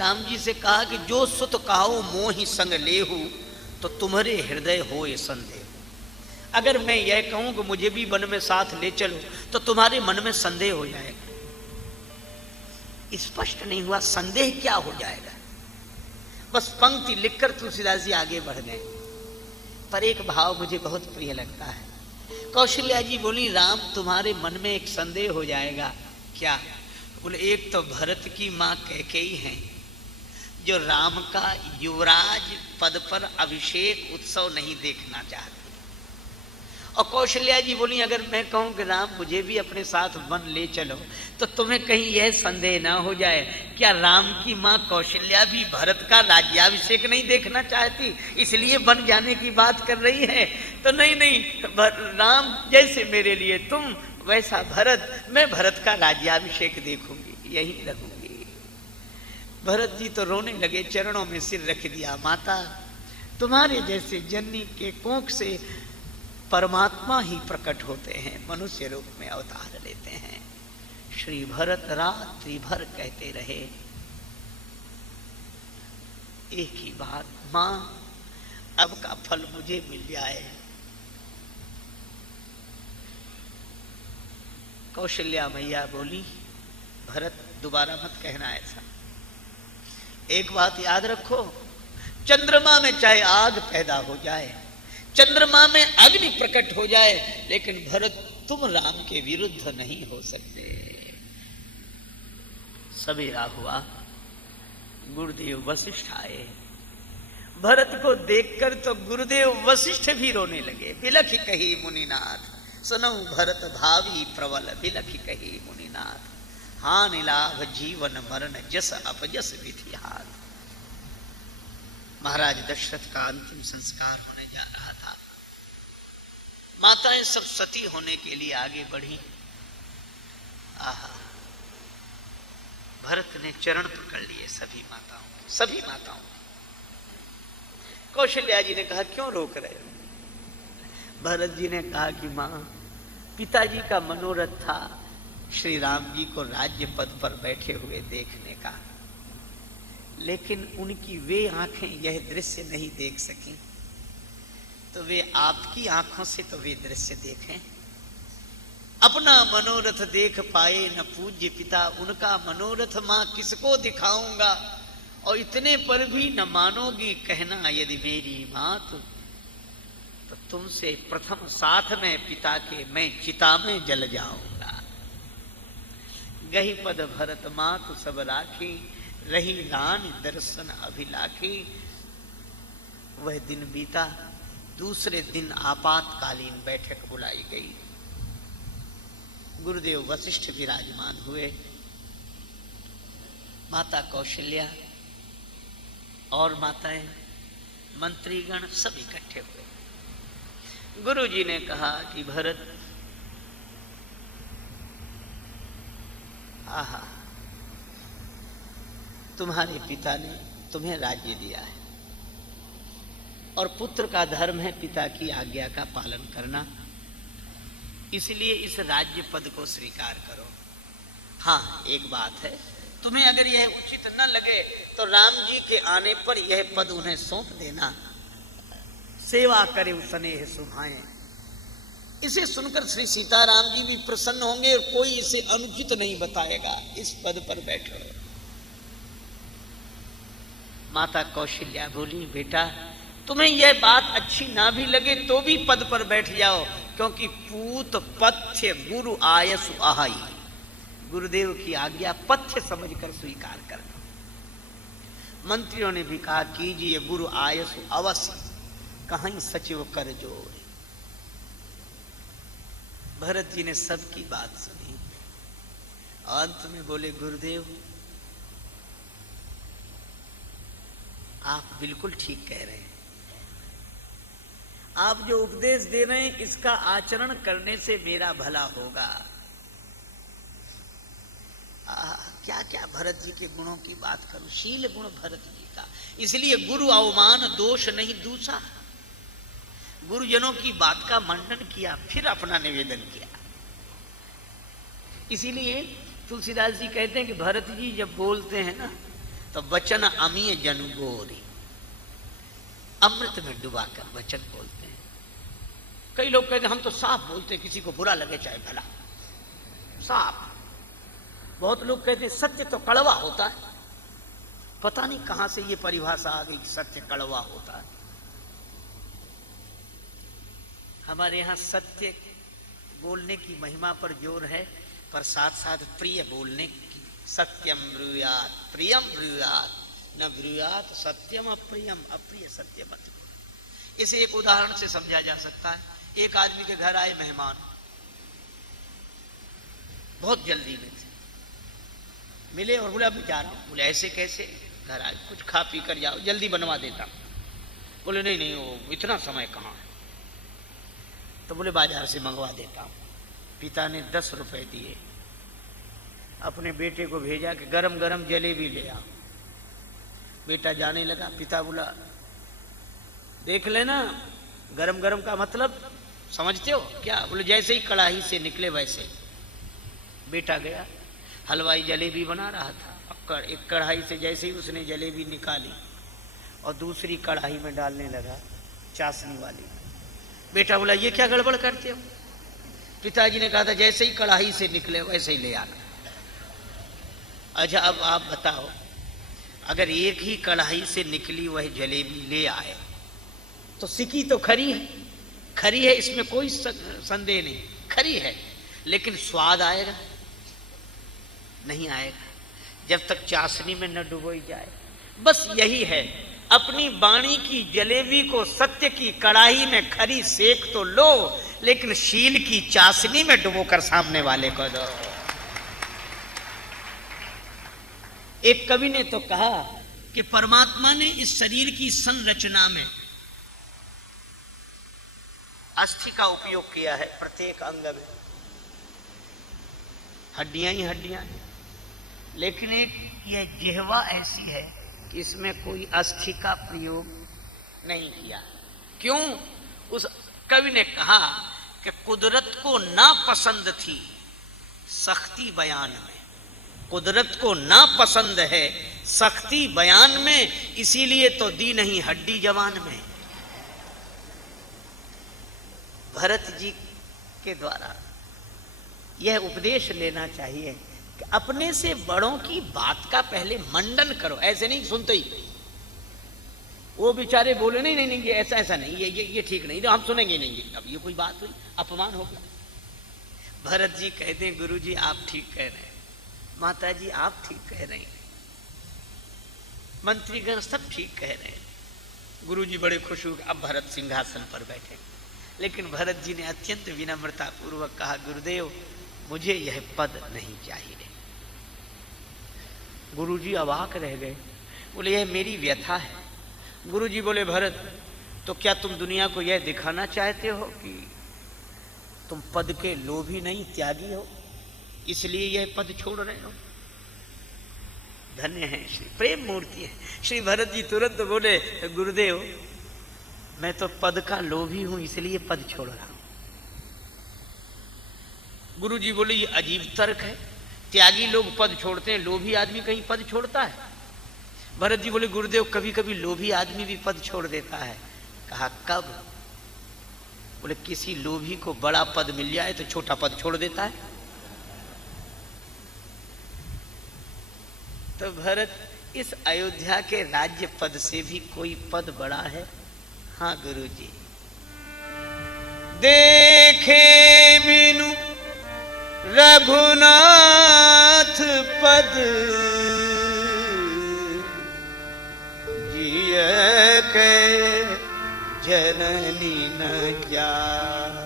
राम जी से कहा कि जो सुत कहो मोहि संग लेहु, तो तुम्हारे हृदय होए संदेह। अगर मैं यह कहूं कि मुझे भी वन में साथ ले चलो, तो तुम्हारे मन में संदेह हो जाएगा। स्पष्ट नहीं हुआ संदेह क्या हो जाएगा, बस पंक्ति लिखकर तुलसीदास जी आगे बढ़ गए। पर एक भाव मुझे बहुत प्रिय लगता है। कौशल्या जी बोली, राम तुम्हारे मन में एक संदेह हो जाएगा। क्या? बोले, एक तो भरत की मां कैकेयी हैं, जो राम का युवराज पद पर अभिषेक उत्सव नहीं देखना चाहती। और कौशल्या जी बोली, अगर मैं कहूं कि राम मुझे भी अपने साथ वन ले चलो, तो तुम्हें कहीं यह संदेह ना हो जाए, क्या राम की मां कौशल्या भी भरत का राज्याभिषेक नहीं देखना चाहती, इसलिए वन जाने की बात कर रही है? तो नहीं नहीं, राम जैसे मेरे लिए तुम, वैसा भरत, मैं भरत का राज्याभिषेक देखूंगी, यही रहूंगी। भरत जी तो रोने लगे, चरणों में सिर रख दिया। माता, तुम्हारे जैसे जननी के कोख से परमात्मा ही प्रकट होते हैं, मनुष्य रूप में अवतार लेते हैं। श्री भरत रात्रि भर कहते रहे एक ही बात, मां अब का फल मुझे मिल जाए। कौशल्या मैया बोली, भरत दोबारा मत कहना ऐसा। एक बात याद रखो, चंद्रमा में चाहे आग पैदा हो जाए, चंद्रमा में अग्नि प्रकट हो जाए, लेकिन भरत तुम राम के विरुद्ध नहीं हो सकते। सवेरा हुआ, गुरुदेव वशिष्ठ आए। भरत को देखकर तो गुरुदेव वशिष्ठ भी रोने लगे। बिलखि कही मुनिनाथ, सुनो भरत भावी प्रबल, बिलखि कही मुनिनाथ, हानि लाभ जीवन मरण जस अपजस विधि हाथ। महाराज दशरथ का अंतिम संस्कार होने जा रहा था। माताएं सब सती होने के लिए आगे बढ़ी। आहा, भरत ने चरण पकड़ लिए सभी माताओं के। कौशल्या जी ने कहा, क्यों रोक रहे हो? भरत जी ने कहा कि मां, पिताजी का मनोरथ था श्री राम जी को राज्य पद पर बैठे हुए देखने का, लेकिन उनकी वे आंखें यह दृश्य नहीं देख सकी, तो वे आपकी आंखों से तो वे दृश्य देखें। अपना मनोरथ देख पाए न पूज्य पिता, उनका मनोरथ मां किसको दिखाऊंगा? और इतने पर भी न मानोगी कहना, यदि मेरी मात, तो तुमसे प्रथम साथ में पिता के मैं चिता में जल जाऊंगा। गही पद भरत मात सब राखी, रही रानी दर्शन अभिलाखी। वह दिन बीता। दूसरे दिन आपातकालीन बैठक बुलाई गई। गुरुदेव वशिष्ठ विराजमान हुए, माता कौशल्या और माताएं, मंत्रीगण सब इकट्ठे हुए। गुरु जी ने कहा कि भरत, आहा, तुम्हारे पिता ने तुम्हें राज्य दिया है, और पुत्र का धर्म है पिता की आज्ञा का पालन करना, इसलिए इस राज्य पद को स्वीकार करो। हाँ, एक बात है, तुम्हें अगर यह उचित न लगे तो राम जी के आने पर यह पद उन्हें सौंप देना। सेवा करे स्नेह सुभाएं। इसे सुनकर श्री सीताराम जी भी प्रसन्न होंगे और कोई इसे अनुचित नहीं बताएगा। इस पद पर बैठो। माता कौशल्या बोली, बेटा, तुम्हें यह बात अच्छी ना भी लगे तो भी पद पर बैठ जाओ, क्योंकि पूत पथ्य गुरु आयसु आहाई। गुरुदेव की आज्ञा पथ्य समझकर स्वीकार करना। मंत्रियों ने भी कहा, कीजिए गुरु आयसु अवश्य, कहीं सचिव कर जोर। भरत जी ने सबकी बात सुनी। अंत में बोले, गुरुदेव, आप बिल्कुल ठीक कह रहे हैं। आप जो उपदेश दे रहे हैं, इसका आचरण करने से मेरा भला होगा। क्या क्या भरत जी के गुणों की बात करूं, शील गुण भरत जी का। इसलिए गुरु अवमान दोष नहीं दूसरा। गुरुजनों की बात का मंडन किया, फिर अपना निवेदन किया। इसीलिए तुलसीदास जी कहते हैं कि भरत जी जब बोलते हैं ना, तो वचन अमीय जनु गोरी, अमृत में डुबाकर वचन बोलते हैं। कई लोग कहते हैं हम तो साफ बोलते हैं, किसी को बुरा लगे चाहे भला, साफ। बहुत लोग कहते हैं सत्य तो कड़वा होता है। पता नहीं कहां से ये परिभाषा आ गई कि सत्य कड़वा होता है। हमारे यहाँ सत्य बोलने की महिमा पर जोर है, पर साथ साथ प्रिय बोलने की। सत्यम ब्रूयात प्रियम ब्रूयात, न ब्रूयात सत्यम अप्रियम, अप्रिय सत्य मत बोलो। इसे एक उदाहरण से समझा जा सकता है। एक आदमी के घर आए मेहमान, बहुत जल्दी में थे, मिले और बोले अब जा रहा हूं। बोले ऐसे कैसे? घर आए, कुछ खा पी कर जाओ, जल्दी बनवा देता हूं। बोले नहीं नहीं, वो इतना समय कहाँ है। तो बोले बाजार से मंगवा देता हूं। पिता ने 10 रुपए दिए, अपने बेटे को भेजा कि गरम गरम जलेबी ले आओ। बेटा जाने लगा, पिता बोला देख लेना, गरम गरम का मतलब समझते हो क्या? बोले जैसे ही कढ़ाई से निकले वैसे। बेटा गया, हलवाई जलेबी बना रहा था, एक कढ़ाई से जैसे ही उसने जलेबी निकाली और दूसरी कढ़ाई में डालने लगा चाशनी वाली। बेटा बोला ये क्या गड़बड़ करते हो? पिताजी ने कहा था जैसे ही कढ़ाई से निकले वैसे ही ले आना। अच्छा अब आप बताओ, अगर एक ही कढ़ाई से निकली वह जलेबी ले आए तो सिकी तो खरी है, खरी है, इसमें कोई संदेह नहीं, खरी है, लेकिन स्वाद आएगा नहीं आएगा जब तक चाशनी में न डुबोई जाए। बस यही है, अपनी वाणी की जलेबी को सत्य की कढ़ाई में खरी सेक तो लो, लेकिन शील की चाशनी में डुबोकर सामने वाले को दो। एक कवि ने तो कहा कि परमात्मा ने इस शरीर की संरचना में अस्थि का उपयोग किया है, प्रत्येक अंग में हड्डियां ही हड्डियां हैं, लेकिन एक यह जिह्वा ऐसी है कि इसमें कोई अस्थि का प्रयोग नहीं किया। क्यों? उस कवि ने कहा कि कुदरत को ना पसंद थी सख्ती बयान में, कुदरत को ना पसंद है सख्ती बयान में, इसीलिए तो दी नहीं हड्डी जवान में। भरत जी के द्वारा यह उपदेश लेना चाहिए कि अपने से बड़ों की बात का पहले मंडन करो, ऐसे नहीं सुनते ही वो बेचारे बोले नहीं नहीं नहीं ये ऐसा ऐसा नहीं, ये ठीक नहीं, हम सुनेंगे नहीं, अब ये कोई बात हुई, अपमान होगा। भरत जी कहते हैं गुरु जी आप ठीक कह रहे हैं, माता जी आप ठीक कह रहे हैं, मंत्रीगण सब ठीक कह रहे हैं। गुरु जी बड़े खुश हो, अब भरत सिंहासन पर बैठे, लेकिन भरत जी ने अत्यंत विनम्रता पूर्वक कहा गुरुदेव मुझे यह पद नहीं चाहिए। गुरु जी अवाक रह गए, बोले यह मेरी व्यथा है। गुरु जी बोले भरत तो क्या तुम दुनिया को यह दिखाना चाहते हो कि तुम पद के लोभी नहीं त्यागी हो, इसलिए यह पद छोड़ रहे हो? धन्य है, श्री प्रेम मूर्ति है। श्री भरत जी तुरंत बोले गुरुदेव मैं तो पद का लोभी हूं, इसलिए पद छोड़ रहा हूं। गुरु जी बोले ये अजीब तर्क है, त्यागी लोग पद छोड़ते हैं, लोभी आदमी कहीं पद छोड़ता है? भरत जी बोले गुरुदेव कभी कभी लोभी आदमी भी पद छोड़ देता है। कहा कब? बोले किसी लोभी को बड़ा पद मिल जाए तो छोटा पद छोड़ देता है। तो भरत इस अयोध्या के राज्य पद से भी कोई पद बड़ा है? हाँ गुरु जी। देखे बिनु रघुनाथ पद जिय के जननी न जाय।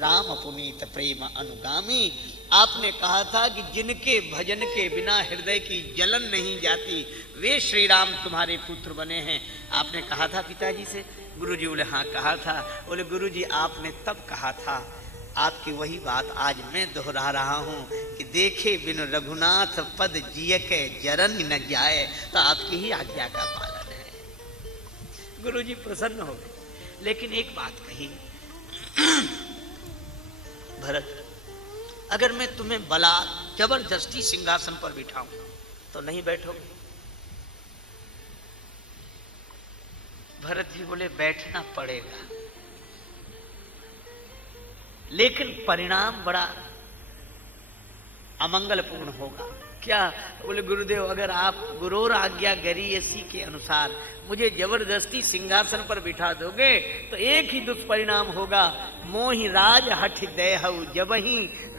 राम पुनीत प्रेम अनुगामी, आपने कहा था कि जिनके भजन के बिना हृदय की जलन नहीं जाती वे श्री राम तुम्हारे पुत्र बने हैं। आपने कहा था पिताजी से? गुरु जी बोले हाँ कहा था। बोले गुरु जी आपने तब कहा था, आपकी वही बात आज मैं दोहरा रहा हूं कि देखे बिन रघुनाथ पद जिय के जरन न जाए। तो आपकी ही आज्ञा का पालन है। गुरु जी प्रसन्न हो गए, लेकिन एक बात कही भरत अगर मैं तुम्हें बला जबरदस्ती सिंहासन पर बिठाऊं तो नहीं बैठोगे? भरत जी बोले बैठना पड़ेगा, लेकिन परिणाम बड़ा अमंगलपूर्ण होगा। क्या? बोले गुरुदेव, अगर आप गुरोर आज्ञा गरीयसी के अनुसार मुझे जबरदस्ती सिंहासन पर बिठा दोगे तो एक ही दुष्परिणाम होगा, मोहि राज हठ देहु जबहि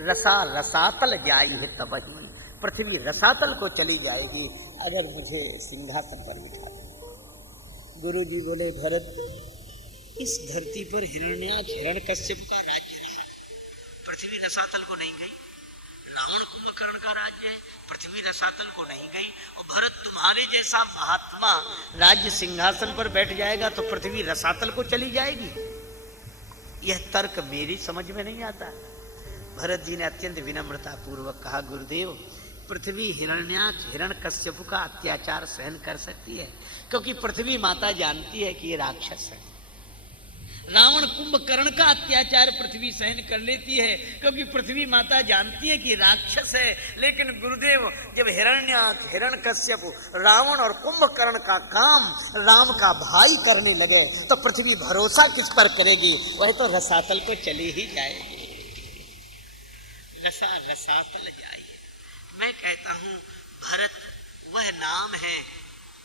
रसा रसातल जाई है तबहि। पृथ्वी रसातल को चली जाएगी अगर मुझे सिंहासन पर बिठा दो। गुरु जी बोले भरत, इस धरती पर हिरण्याक्ष हिरण्यकश्यप का राज्य रहा, पृथ्वी रसातल को नहीं गई। रावण कुंभकर्ण का राज्य है, पृथ्वी रसातल को नहीं गई। और भरत, तुम्हारे जैसा महात्मा राज्य सिंहासन पर बैठ जाएगा तो पृथ्वी रसातल को चली जाएगी। यह तर्क मेरी समझ में नहीं आता। भरत जी ने अत्यंत विनम्रता पूर्वक कहा, गुरुदेव, पृथ्वी हिरण्याक्ष हिरण्यकश्यप का अत्याचार सहन कर सकती है, क्योंकि पृथ्वी माता जानती है कि ये राक्षस है। रावण कुंभकर्ण का अत्याचार पृथ्वी सहन कर लेती है, क्योंकि पृथ्वी माता जानती है कि राक्षस है। लेकिन गुरुदेव, जब हिरण्याक्ष हिरण्यकश्यप रावण और कुंभकर्ण का काम राम का भाई करने लगे तो पृथ्वी भरोसा किस पर करेगी? वह तो रसातल को चली ही जाएगी। रसातल जाइए। मैं कहता हूं भरत वह नाम है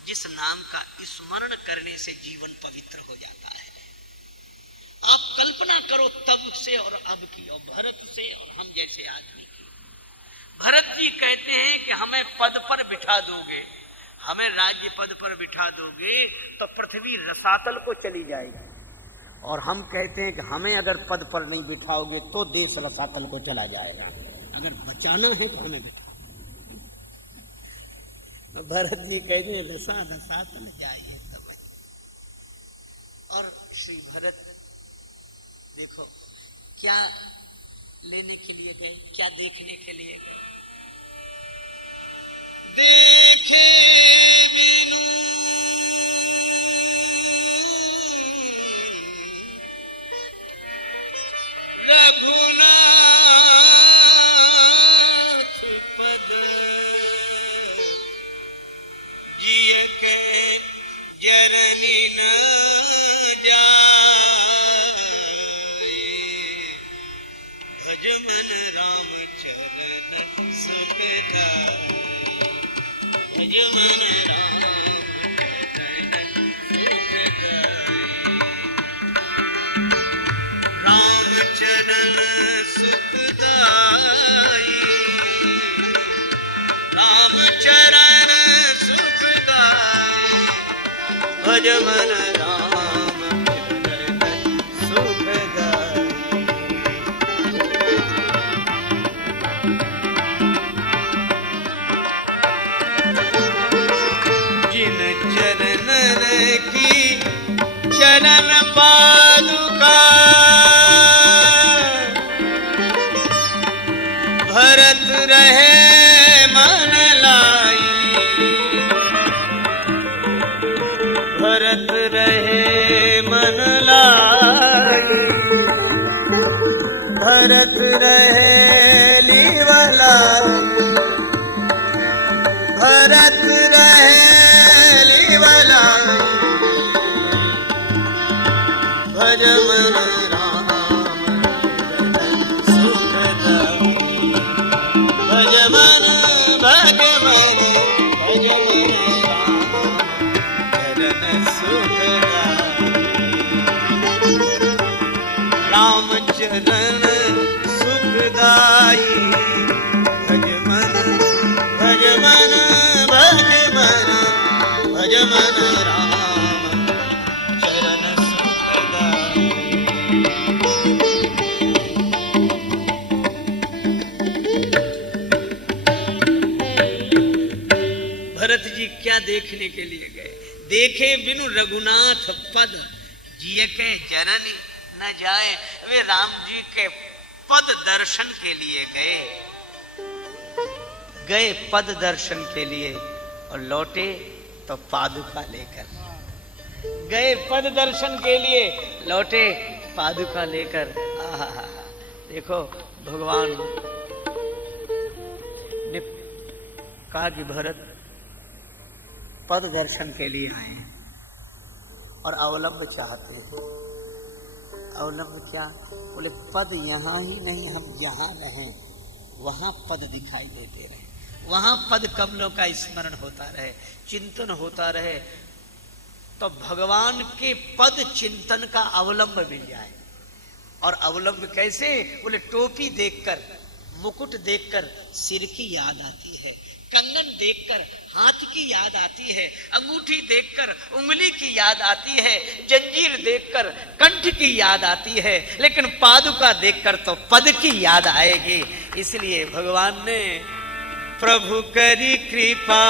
जिस नाम का स्मरण करने से जीवन पवित्र हो जाता है। आप कल्पना करो तब से और अब की, और भरत से और हम जैसे आदमी की। भरत जी कहते हैं कि हमें पद पर बिठा दोगे, हमें राज्य पद पर बिठा दोगे तो पृथ्वी रसातल को चली जाएगी। और हम कहते हैं कि हमें अगर पद पर नहीं बिठाओगे तो देश रसातल को चला जाएगा। अगर बचाना है तो हमें बिठा। भरत जी कहते हैं रसातल जाइए तब। और श्री भरत देखो क्या लेने के लिए गए, क्या देखने के लिए गए। देखे बिनु रघुनाथ पद जिय के जरनी न भज मन राम चरण सुखदाई, भज मन राम चरण सुखदाई। राम चरण सुखदाई, राम चरण सुखदाई, भज मन राम चरण सुखदाई। चरणन की चरण पादुका भरत रहे मन लाई, भरत रहे मन लाई, भरत रहे लीवलाई, भरत रहे भज मन राम सुखदाई, भज मन भज मन भज मन राम चरण सुखदाई। राम चरण सुखदाई, भज मन भज मन भज मन भज मन राम क्या देखने के लिए गए। देखे बिनु रघुनाथ पद जिय के जननी न जाए। वे राम जी के पद दर्शन के लिए गए पद दर्शन के लिए, और लौटे तो पादुका लेकर। गए पद दर्शन के लिए, लौटे पादुका लेकर। आहा, देखो भगवान ने कहा कि भरत पद दर्शन के लिए आए हैं और अवलंब चाहते हैं। अवलंब क्या? बोले पद यहाँ ही नहीं, हम जहाँ रहें वहाँ पद दिखाई देते रहे, वहाँ पद कमलों का स्मरण होता रहे, चिंतन होता रहे, तो भगवान के पद चिंतन का अवलंब मिल जाए। और अवलंब कैसे? बोले टोपी देखकर, मुकुट देखकर सिर की याद आती है, कंगन देखकर हाथ की याद आती है, अंगूठी देखकर उंगली की याद आती है, जंजीर देखकर कंठ की याद आती है, लेकिन पादुका देखकर तो पद की याद आएगी। इसलिए भगवान ने प्रभु करी कृपा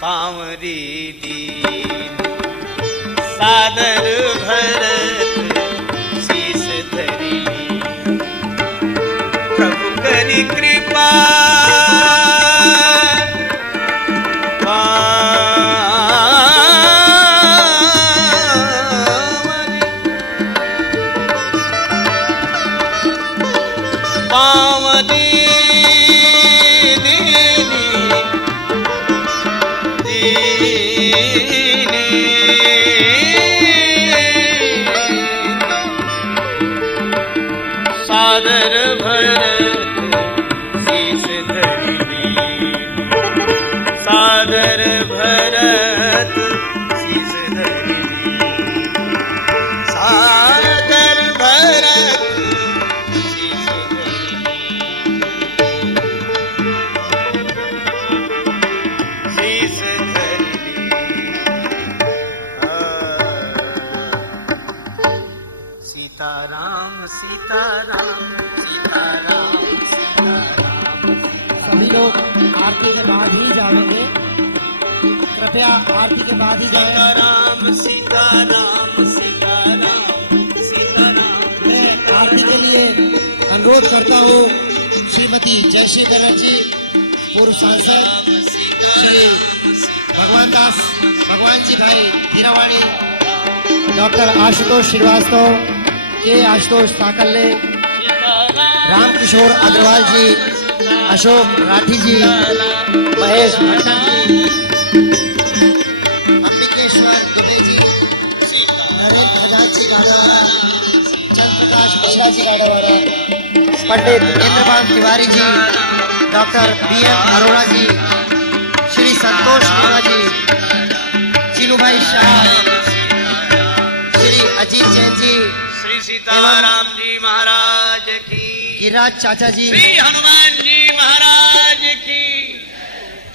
पावरी दीन, सादर भरत शीस धरी, प्रभु करी कृपा सादर भरत शीस धरी, सादर भरत शीस धरी, सादर भरत शीस धरी, शीस धरी। सीताराम सीताराम सीताराम सीताराम। सभी लोग आरती के बाद ही जाएंगे, कृपया आरती के बाद ही जाएं। सीताराम सीताराम सीताराम सीताराम। मैं आरती के लिए अनुरोध करता हूँ श्रीमती जयश्री बनर्जी, पूर्व सांसद, श्री भगवान दास भगवान जी भाई धीरावाणी, डॉक्टर आशुतोष श्रीवास्तव, के आशुतोष ताकल्ले, रामकिशोर अग्रवाल जी, अशोक राठी जी, महेश भट्टा जी, अंबिकेश्वर दुबे जी, नरेंद्र खजांची जी गाड़ावाला, चंद्र प्रकाश मिश्रा जी गाड़ावाला, पंडित इंद्रपाल तिवारी जी, डॉक्टर BM अरोड़ा जी, श्री संतोष नेवा जी, चिनू भाई शाह, श्री अजीत जैन जी, श्री सीताराम जी महाराज की, गिरिराज चाचा जी, श्री हनुमान जी महाराज की,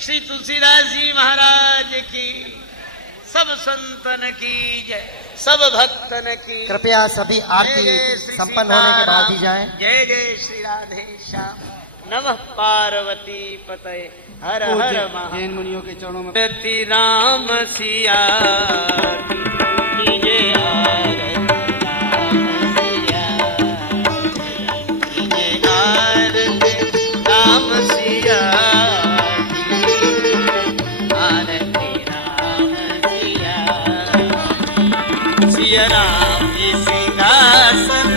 श्री तुलसीदास जी महाराज की, सब संतन की जय, सब भक्तन की। कृपया सभी आरती जय जय श्री संपन्न होने के बाद ही सीताराम, जाएं। जय जय श्री राधे श्याम, नमः पार्वती पतये, हर हर जैन मुनियों के चरणों में महादेव। राम सिया की जय, आरती राम सिया आरती राम सिया, सिया राम जी सिंहासन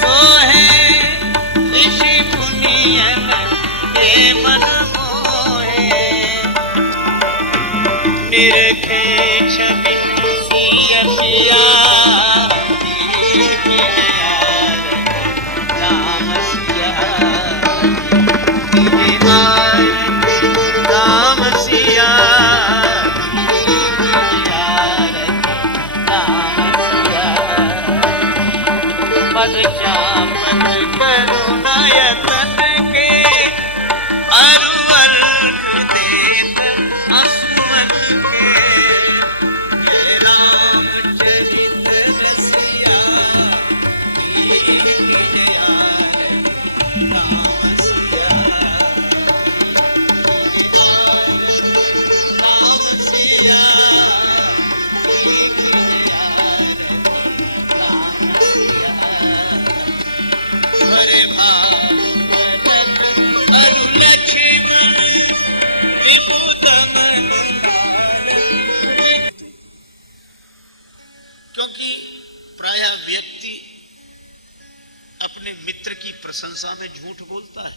सोहे, ऋषि मुनियन के मन मोहे, निरखे छवि सिया सिया राम सिया, राम सिया राम सिया, पद चापन करुणायतन के, अरुवर देत असुमन के, जय रामचरित रसिया राम सिया, राम सिया राम सिया, हरे भारत अरु लक्ष्मण विबुधमन भारत। क्योंकि प्रायः व्यक्ति अपने मित्र की प्रशंसा में झूठ बोलता है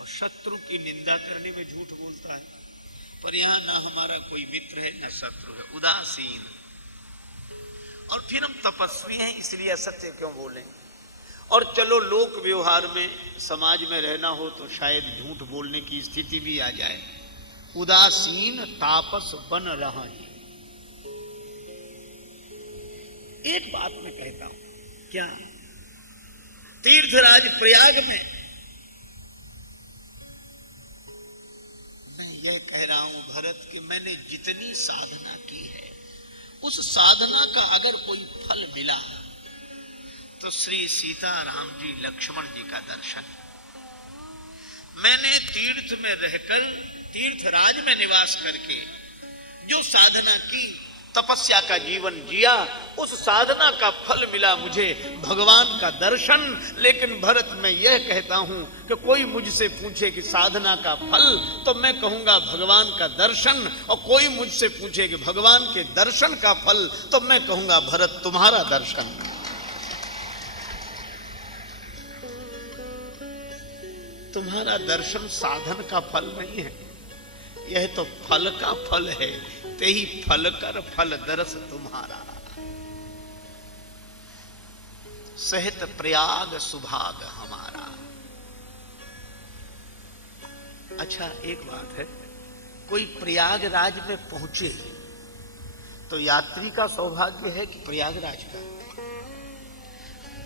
और शत्रु की निंदा करने में झूठ बोलता है, पर यहां ना हमारा कोई मित्र है ना शत्रु है, उदासीन। और फिर हम तपस्वी हैं इसलिए असत्य क्यों बोलें? और चलो लोक व्यवहार में समाज में रहना हो तो शायद झूठ बोलने की स्थिति भी आ जाए। उदासीन तापस बन रहा है। एक बात मैं कहता हूं, क्या तीर्थराज प्रयाग में मैं यह कह रहा हूं भरत कि मैंने जितनी साधना की है उस साधना का अगर कोई फल मिला तो श्री सीताराम जी लक्ष्मण जी का दर्शन। मैंने तीर्थ में रहकर तीर्थराज में निवास करके जो साधना की, तपस्या का जीवन जिया, उस साधना का फल मिला मुझे भगवान का दर्शन। लेकिन भरत मैं यह कहता हूं कि कोई मुझसे पूछे कि साधना का फल तो मैं कहूंगा भगवान का दर्शन, और कोई मुझसे पूछे कि भगवान के दर्शन का फल तो मैं कहूंगा भरत तुम्हारा दर्शन। तुम्हारा दर्शन साधन का फल नहीं है, यह तो फल का फल है। ते ही फल कर फल दरस तुम्हारा, सहित प्रयाग सुभाग हमारा। अच्छा एक बात है, कोई प्रयागराज में पहुंचे तो यात्री का सौभाग्य है कि प्रयागराज का?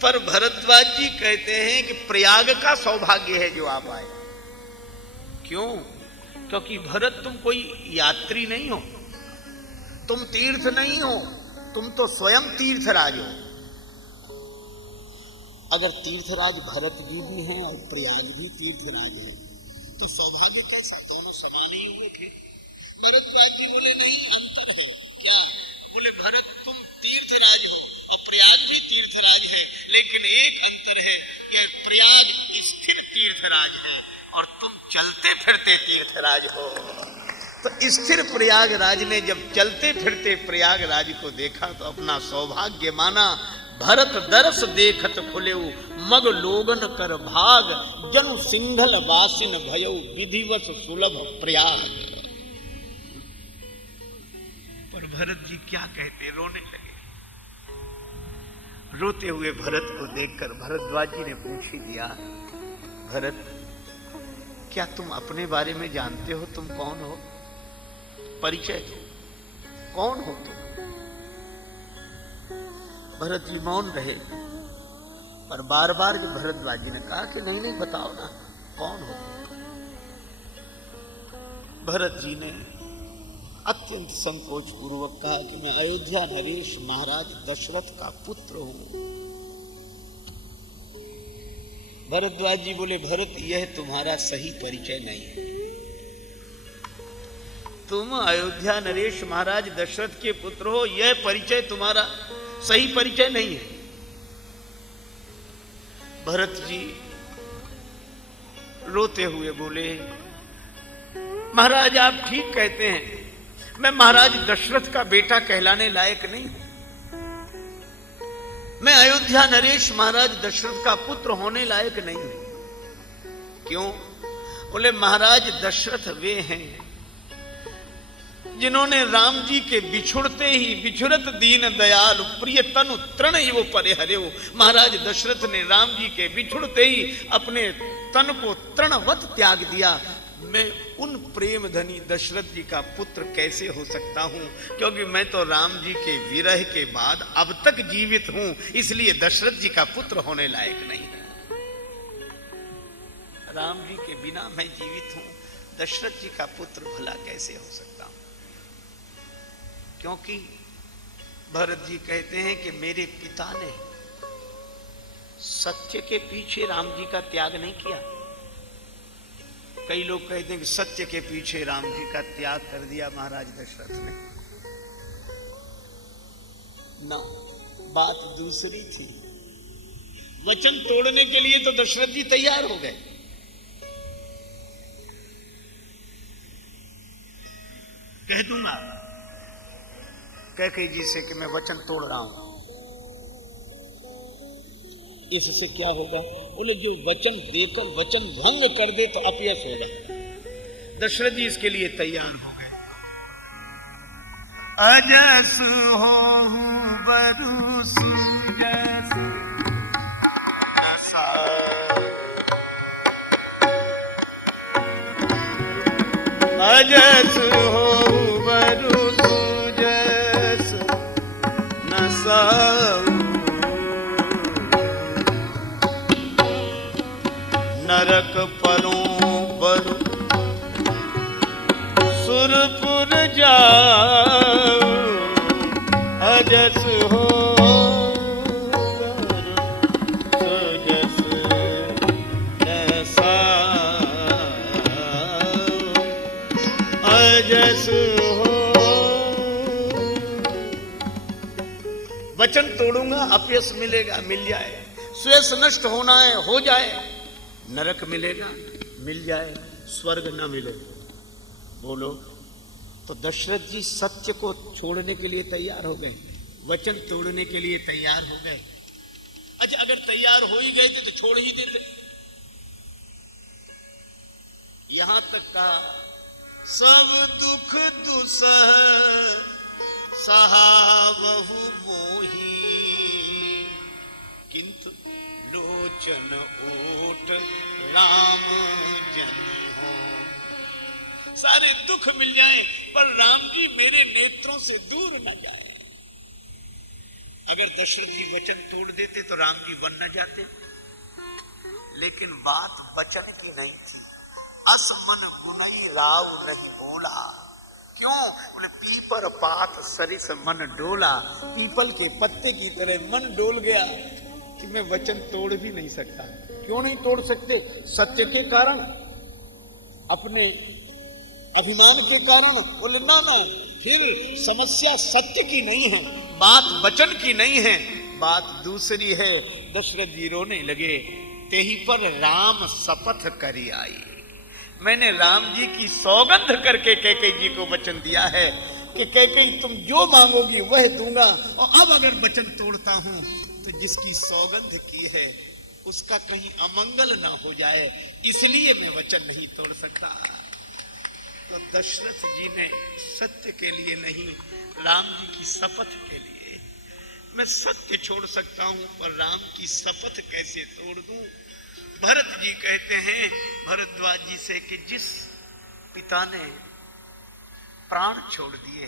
पर भरद्वाज जी कहते हैं कि प्रयाग का सौभाग्य है जो आप आए। क्यों? क्योंकि भरत तुम कोई यात्री नहीं हो, तुम तीर्थ नहीं हो, तुम तो स्वयं तीर्थराज हो। अगर तीर्थराज भरत जी भी हैं और प्रयाग भी तीर्थराज है तो सौभाग्य कैसा? दोनों समान ही हुए थे। भरद्वाज जी बोले नहीं, अंतर है। क्या? बोले भरत तुम तीर्थराज हो और प्रयाग भी तीर्थराज है, लेकिन एक अंतर है, यह प्रयाग स्थिर तीर्थराज है और तुम चलते फिरते तीर्थराज हो। तो स्थिर प्रयागराज ने जब चलते फिरते प्रयागराज को देखा तो अपना सौभाग्य माना। भरत दरस देखत खुलेऊ मग लोगन कर भाग, जनु सिंघल वासिन भयऊ विधिवत सुलभ प्रयाग। पर भरत जी क्या कहते, रोने लगे। रोते हुए भरत को देखकर भरद्वाज जी ने पूछ ही दिया, भरत क्या तुम अपने बारे में जानते हो? तुम कौन हो? परिचय दो, कौन हो तुम? भरत जी मौन रहे, पर बार बार जब भरद्वाज जी ने कहा कि नहीं नहीं बताओ ना कौन हो तुम, भरत जी ने अत्यंत संकोच पूर्वक कहा कि मैं अयोध्या नरेश महाराज दशरथ का पुत्र हूं। भरद्वाज जी बोले, भरत यह तुम्हारा सही परिचय नहीं है। तुम अयोध्या नरेश महाराज दशरथ के पुत्र हो, यह परिचय तुम्हारा सही परिचय नहीं है। भरत जी रोते हुए बोले, महाराज आप ठीक कहते हैं, मैं महाराज दशरथ का बेटा कहलाने लायक नहीं हूं। मैं अयोध्या नरेश महाराज दशरथ का पुत्र होने लायक नहीं हूं। क्यों? बोले महाराज दशरथ वे हैं जिन्होंने राम जी के बिछुड़ते ही बिछुरत दीन दयाल प्रिय तनु तृण वो परिहरे हो। महाराज दशरथ ने राम जी के बिछुड़ते ही अपने तन को तृणवत त्याग दिया। मैं उन प्रेम धनी दशरथ जी का पुत्र कैसे हो सकता हूं? क्योंकि मैं तो राम जी के विरह के बाद अब तक जीवित हूं, इसलिए दशरथ जी का पुत्र होने लायक नहीं है। राम जी के बिना मैं जीवित हूं, दशरथ जी का पुत्र भला कैसे हो सकता हूं? क्योंकि भरत जी कहते हैं कि मेरे पिता ने सत्य के पीछे राम जी का त्याग नहीं किया। कई लोग कहते हैं कि सत्य के पीछे राम जी का त्याग कर दिया महाराज दशरथ ने। ना, बात दूसरी थी। वचन तोड़ने के लिए तो दशरथ जी तैयार हो गए। कह दूंगा कैकेयी जी से कि मैं वचन तोड़ रहा हूं, इससे क्या होगा? बोले जो वचन देकर वचन भंग कर दे तो अपयश हो जाएगा। दशरथ जी इसके लिए तैयार हो गए। अजस हो बरु सुजस अजस हो बरु सुजस न साऊ नरक परों बरु सुरपुर जाऊं अजस हो सुजस ऐसा अजस हो। वचन तोड़ूंगा अपयश मिलेगा मिल जाए, श्वेस नष्ट होना है हो जाए, नरक मिलेगा मिल जाए, स्वर्ग न मिले। बोलो तो दशरथ जी सत्य को छोड़ने के लिए तैयार हो गए, वचन तोड़ने के लिए तैयार हो गए। अच्छा अगर तैयार हो ही गए थे तो छोड़ ही देते। यहां तक कहा सब दुख दुसह सहा बहु मोही किंतु लोचन ओट राम जन हो। सारे दुख मिल जाएं पर राम जी मेरे नेत्रों से दूर न जाए। अगर दशरथ जी वचन तोड़ देते तो राम जी वन न जाते, लेकिन बात वचन की नहीं थी। अस मन गुनई राव नहीं बोला, क्यों? बोले पीपर पात सरिस मन डोला। पीपल के पत्ते की तरह मन डोल गया कि मैं वचन तोड़ भी नहीं सकता। क्यों नहीं तोड़ सकते? सत्य के कारण, अपने अभिमान के कारण। बोले ना फिर समस्या सत्य की नहीं है, बात वचन की नहीं है, बात दूसरी है। दशरथ जी रोने लगे। तेही पर राम शपथ करी आई। मैंने राम जी की सौगंध करके कैकेयी जी को वचन दिया है कि कैकेयी तुम जो मांगोगी वह दूंगा, और अब अगर वचन तोड़ता हूं तो जिसकी सौगंध की है उसका कहीं अमंगल ना हो जाए, इसलिए मैं वचन नहीं तोड़ सकता। तो दशरथ जी ने सत्य के लिए नहीं, राम जी की शपथ के लिए, मैं सत्य छोड़ सकता हूं पर राम की शपथ कैसे तोड़ दूं। भरत जी कहते हैं भरद्वाज जी से कि जिस पिता ने प्राण छोड़ दिए,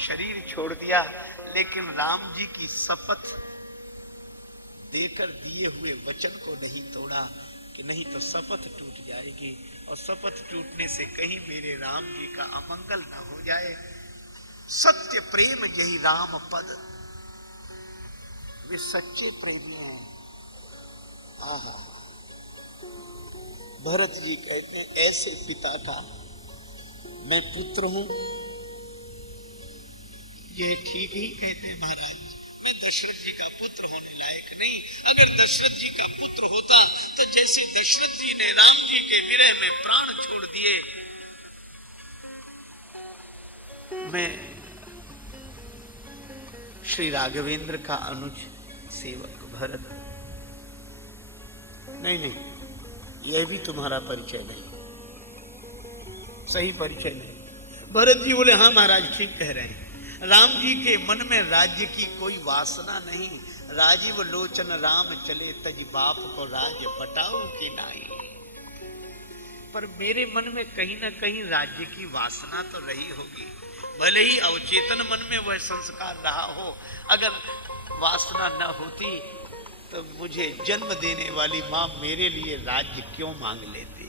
शरीर छोड़ दिया, लेकिन राम जी की शपथ देकर दिए हुए वचन को नहीं तोड़ा कि नहीं तो शपथ टूट जाएगी, और शपथ टूटने से कहीं मेरे राम जी का अमंगल न हो जाए। सत्य प्रेम यही राम पद, वे सच्चे प्रेमी हैं। आहा, भरत जी कहते हैं ऐसे पिता का मैं पुत्र हूं। ये ठीक ही कहते हैं महाराज, मैं दशरथ जी का पुत्र होने लायक नहीं। अगर दशरथ जी का पुत्र होता तो जैसे दशरथ जी ने राम जी के विरह में प्राण छोड़ दिए, मैं श्री राघवेंद्र का अनुज सेवक भरत। नहीं, यह भी तुम्हारा परिचय नहीं, सही परिचय नहीं। भरत जी बोले हाँ महाराज ठीक कह रहे हैं। राम जी के मन में राज्य की कोई वासना नहीं। राजीव लोचन राम चले तज बाप को राज बटाऊ की नाई। पर मेरे मन में कहीं ना कहीं राज्य की वासना तो रही होगी, भले ही अवचेतन मन में वह संस्कार रहा हो। अगर वासना न होती तो मुझे जन्म देने वाली मां मेरे लिए राज्य क्यों मांग लेती।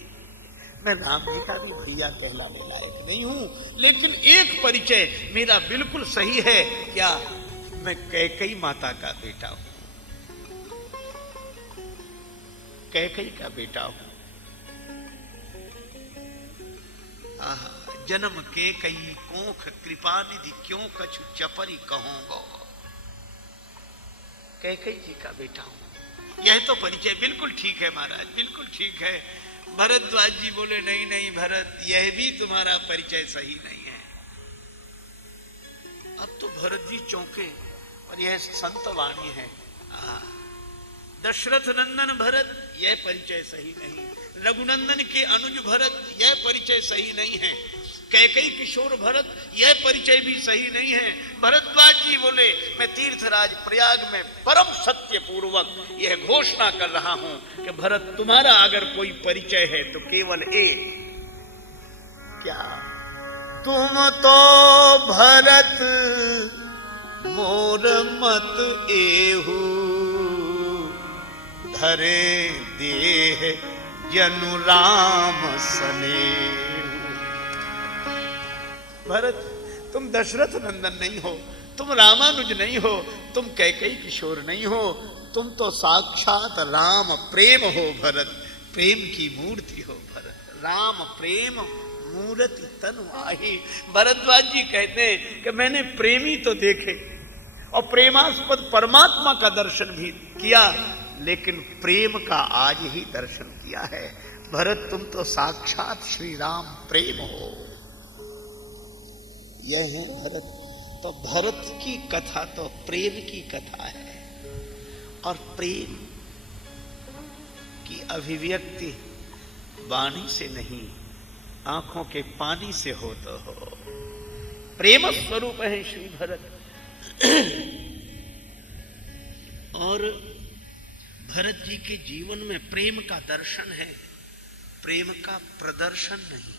मैं राम जी का भी भैया कहलाने लायक नहीं हूं, लेकिन एक परिचय मेरा बिल्कुल सही है। क्या? मैं कैकेयी माता का बेटा हूं, कैकेयी का बेटा हूं। जन्म कैकेयी कोख कृपा निधि क्यों कछु चपरी कहूंगो। कैकेयी जी का बेटा हूं, यह तो परिचय बिल्कुल ठीक है महाराज, बिल्कुल ठीक है। भरद्वाज जी बोले नहीं भरत, यह भी तुम्हारा परिचय सही नहीं है। अब तो भरत जी चौंके, और यह संत वाणी है। दशरथ नंदन भरत, यह परिचय सही नहीं। रघुनंदन के अनुज भरत, यह परिचय सही नहीं है। कैकई किशोर भरत, यह परिचय भी सही नहीं है। भरद्वाज जी बोले, मैं तीर्थराज प्रयाग में परम सत्य पूर्वक यह घोषणा कर रहा हूं कि भरत तुम्हारा अगर कोई परिचय है तो केवल एक, क्या तुम तो भरत मोर मत एहू, धरे देह जनु राम सनेहु। भरत तुम दशरथ नंदन नहीं हो, तुम रामानुज नहीं हो, तुम कैकई किशोर नहीं हो, तुम तो साक्षात राम प्रेम हो भरत, प्रेम की मूर्ति हो भरत। राम प्रेम मूर्ति तनु आही। भरद्वाज जी कहते हैं कि मैंने प्रेमी तो देखे और प्रेमास्पद परमात्मा का दर्शन भी किया, लेकिन प्रेम का आज ही दर्शन किया है। भरत तुम तो साक्षात श्री राम प्रेम हो। यह है भरत। तो भरत की कथा तो प्रेम की कथा है, और प्रेम की अभिव्यक्ति वाणी से नहीं, आंखों के पानी से हो तो हो। प्रेम स्वरूप है श्री भरत। और भरत जी के जीवन में प्रेम का दर्शन है, प्रेम का प्रदर्शन नहीं।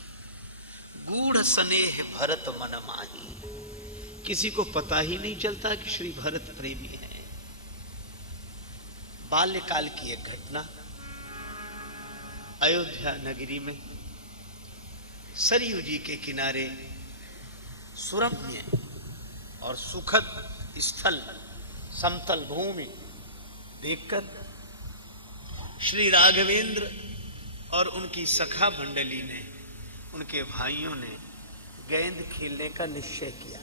गूढ़ स्नेह भरत मन माही, किसी को पता ही नहीं चलता कि श्री भरत प्रेमी है। बाल्यकाल की एक घटना, अयोध्या नगरी में सरयू जी के किनारे सुरम्य और सुखद स्थल, समतल भूमि देखकर श्री राघवेंद्र और उनकी सखा मंडली ने, उनके भाइयों ने गेंद खेलने का निश्चय किया।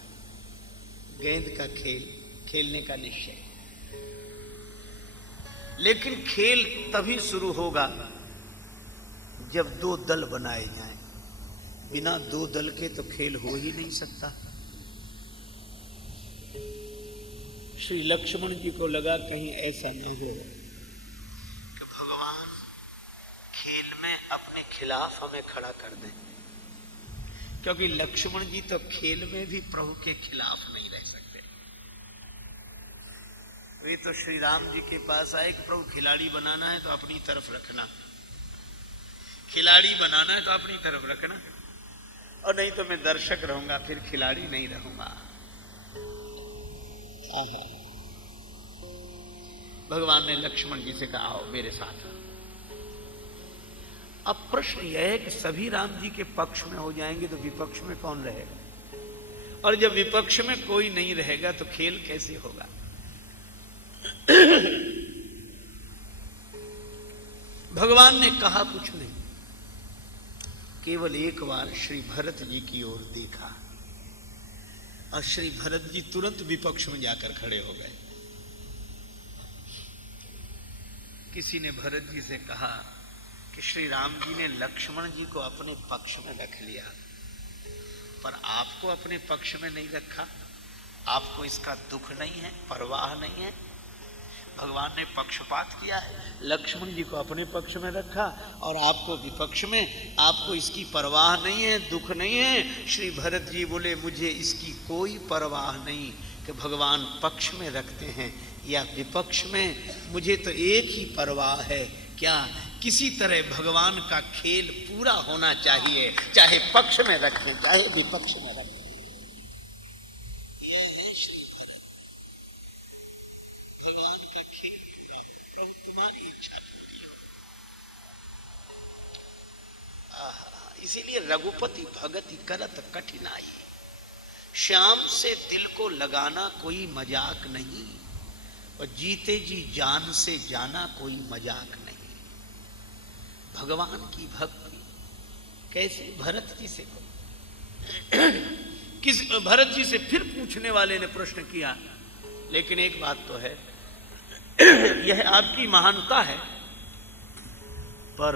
गेंद का खेल खेलने का निश्चय, लेकिन खेल तभी शुरू होगा जब दो दल बनाए जाएं। बिना दो दल के तो खेल हो ही नहीं सकता। श्री लक्ष्मण जी को लगा कहीं ऐसा नहीं हो कि भगवान खेल में अपने खिलाफ हमें खड़ा कर दें, क्योंकि लक्ष्मण जी तो खेल में भी प्रभु के खिलाफ नहीं रह सकते। वे तो श्री राम जी के पास आए कि प्रभु खिलाड़ी बनाना है तो अपनी तरफ रखना, खिलाड़ी बनाना है तो अपनी तरफ रखना, और नहीं तो मैं दर्शक रहूंगा, फिर खिलाड़ी नहीं रहूंगा। भगवान ने लक्ष्मण जी से कहा, आओ मेरे साथ। अब प्रश्न यह है कि सभी राम जी के पक्ष में हो जाएंगे तो विपक्ष में कौन रहेगा, और जब विपक्ष में कोई नहीं रहेगा तो खेल कैसे होगा। भगवान ने कहा कुछ नहीं, केवल एक बार श्री भरत जी की ओर देखा, और श्री भरत जी तुरंत विपक्ष में जाकर खड़े हो गए। किसी ने भरत जी से कहा कि श्री राम जी ने लक्ष्मण जी को अपने पक्ष में रख लिया, पर आपको अपने पक्ष में नहीं रखा। आपको इसका दुख नहीं है, परवाह नहीं है। भगवान ने पक्षपात किया है, लक्ष्मण जी को अपने पक्ष में रखा और आपको विपक्ष में। आपको इसकी परवाह नहीं है, दुख नहीं है। श्री भरत जी बोले, मुझे इसकी कोई परवाह नहीं कि भगवान पक्ष में रखते हैं या विपक्ष में। मुझे तो एक ही परवाह है, क्या किसी तरह भगवान का खेल पूरा होना चाहिए, चाहे पक्ष में रखें चाहे विपक्ष में रखें। भगवान का खेल प्रभु तुम्हारी इच्छा पूरी हो। इसीलिए रघुपति भगति करत कठिनाई, श्याम से दिल को लगाना कोई मजाक नहीं, और जीते जी जान से जाना कोई मजाक नहीं। भगवान की भक्ति कैसे भरत जी से किस भरत जी से फिर पूछने वाले ने प्रश्न किया, लेकिन एक बात तो है, यह आपकी महानता है, पर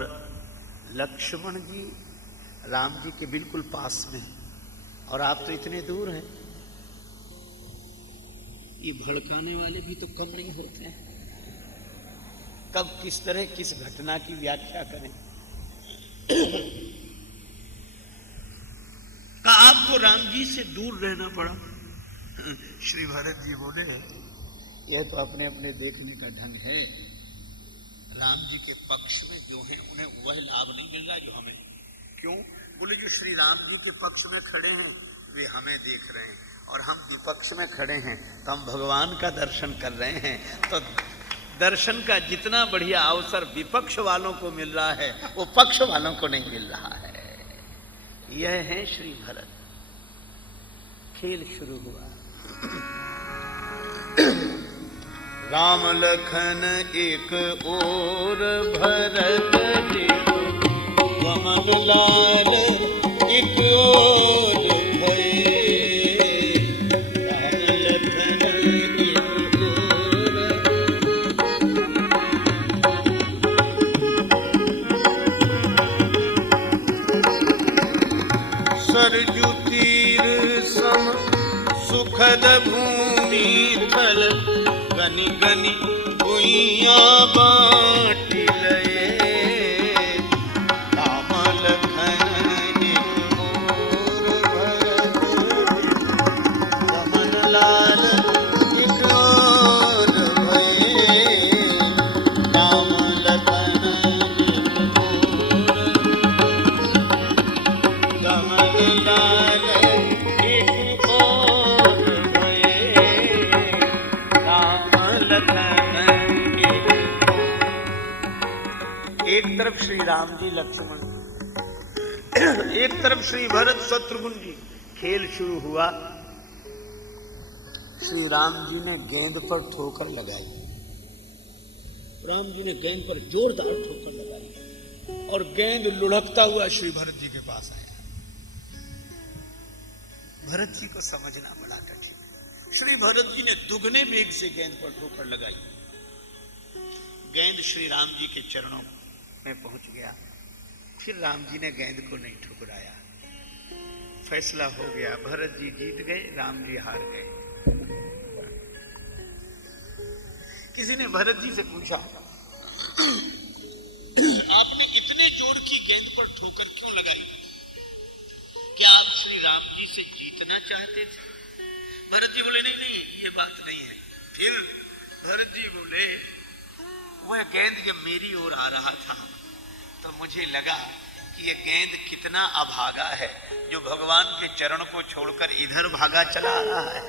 लक्ष्मण जी राम जी के बिल्कुल पास में और आप तो इतने दूर हैं। ये भड़काने वाले भी तो कम नहीं होते हैं। कब किस तरह किस घटना की व्याख्या करें। का आपको राम जी से दूर रहना पड़ा। श्री भरत जी बोले, यह तो अपने अपने देखने का ढंग है। राम जी के पक्ष में जो है उन्हें वह लाभ नहीं मिल रहा जो हमें। क्यों? बोले जो श्री राम जी के पक्ष में खड़े हैं वे हमें देख रहे हैं, और हम विपक्ष में खड़े हैं तो हम भगवान का दर्शन कर रहे हैं। तो दर्शन का जितना बढ़िया अवसर विपक्ष वालों को मिल रहा है वो पक्ष वालों को नहीं मिल रहा है। यह है श्री भरत। खेल शुरू हुआ। राम लखन एक ओर भरत कमल लाल एक ओर भये। राम लखन एक ओर। सरजू तीर सम सुखद भूमि थल गनि गनि भुइया बाँट लये। राम लखन एक ओर भरत कमल लाल एक ओर भये। राम लखन एक ओर कमल लाल एक ओर भये। राम लखन एक तरफ श्री राम जी लक्ष्मण, एक तरफ श्री भरत शत्रुघ्न जी। खेल शुरू हुआ। श्री राम जी ने गेंद पर ठोकर लगाई। राम जी ने गेंद पर जोरदार ठोकर लगाई और गेंद लुढ़कता हुआ श्री भरत जी के पास आया। भरत जी को समझना बड़ा कठिन। श्री भरत जी ने दुगने वेग से गेंद पर ठोकर लगाई। गेंद श्री राम जी के चरणों में पहुंच गया। फिर राम जी ने गेंद को नहीं ठुकराया। फैसला हो गया, भरत जी जीत गए, राम जी हार गए। किसी ने भरत जी से पूछा, आपने इतने जोर की गेंद पर ठोकर क्यों लगाई? क्या आप श्री राम जी से जीतना चाहते थे? भरत जी बोले, नहीं नहीं, ये बात नहीं है। फिर भरत जी बोले, वह गेंद जब मेरी ओर आ रहा था तो मुझे लगा कि यह गेंद कितना अभागा है जो भगवान के चरण को छोड़कर इधर भागा चला आ रहा है।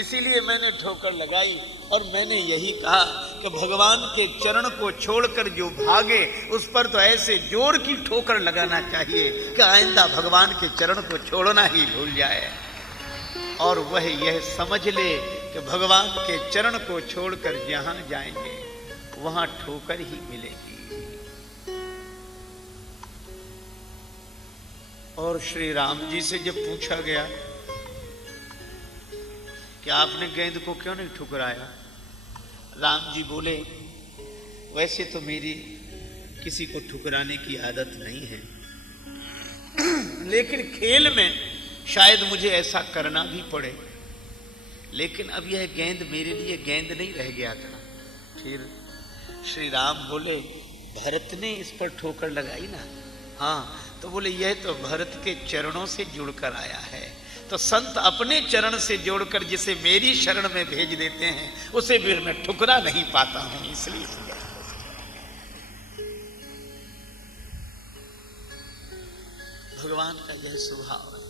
इसीलिए मैंने ठोकर लगाई और मैंने यही कहा कि भगवान के चरण को छोड़कर जो भागे उस पर तो ऐसे जोर की ठोकर लगाना चाहिए कि आइंदा भगवान के चरण को छोड़ना ही भूल जाए और वह यह समझ ले कि भगवान के चरण को छोड़कर जहां जाएंगे वहां ठोकर ही मिलेगी। और श्री राम जी से जब पूछा गया कि आपने गेंद को क्यों नहीं ठुकराया, राम जी बोले, वैसे तो मेरी किसी को ठुकराने की आदत नहीं है, लेकिन खेल में शायद मुझे ऐसा करना भी पड़े, लेकिन अब यह गेंद मेरे लिए गेंद नहीं रह गया था। फिर श्री राम बोले, भरत ने इस पर ठोकर लगाई ना? हाँ। तो बोले, यह तो भरत के चरणों से जुड़कर आया है। तो संत अपने चरण से जोड़कर जिसे मेरी शरण में भेज देते हैं उसे भी मैं ठुकरा नहीं पाता हूं, इसलिए भगवान का यह स्वभाव है।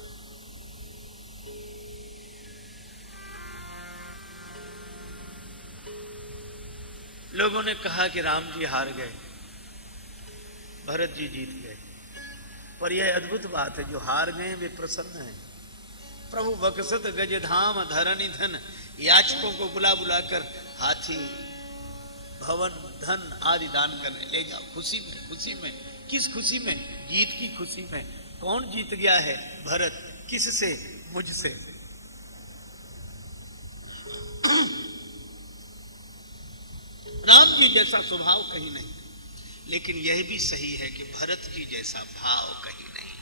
लोगों ने कहा कि राम जी हार गए, भरत जी जीत गए, पर यह अद्भुत बात है, जो हार गए वे प्रसन्न हैं। प्रभु बक्सत गजधाम धरनी धन, याचकों को बुला बुलाकर हाथी भवन धन आदि दान करने ले जाओ। खुशी में, खुशी में। किस खुशी में? जीत की खुशी में। कौन जीत गया है? भरत। किससे? मुझसे। राम जी जैसा स्वभाव कहीं नहीं, लेकिन यह भी सही है कि भरत जी जैसा भाव कहीं नहीं।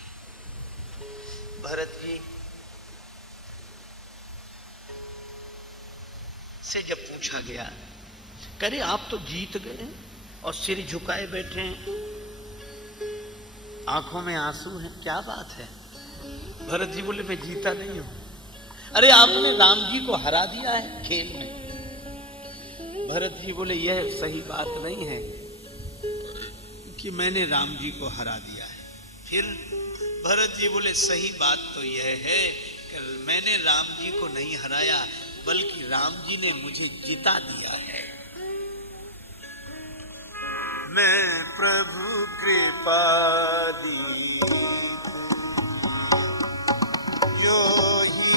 भरत जी से जब पूछा गया, करे आप तो जीत गए और सिर झुकाए बैठे हैं, आंखों में आंसू हैं, क्या बात है? भरत जी बोले मैं जीता नहीं हूं। अरे आपने राम जी को हरा दिया है खेल में। भरत जी बोले यह सही बात नहीं है कि मैंने राम जी को हरा दिया है। फिर भरत जी बोले सही बात तो यह है कि मैंने राम जी को नहीं हराया, बल्कि राम जी ने मुझे जिता दिया है। मैं प्रभु कृपा दी जो ही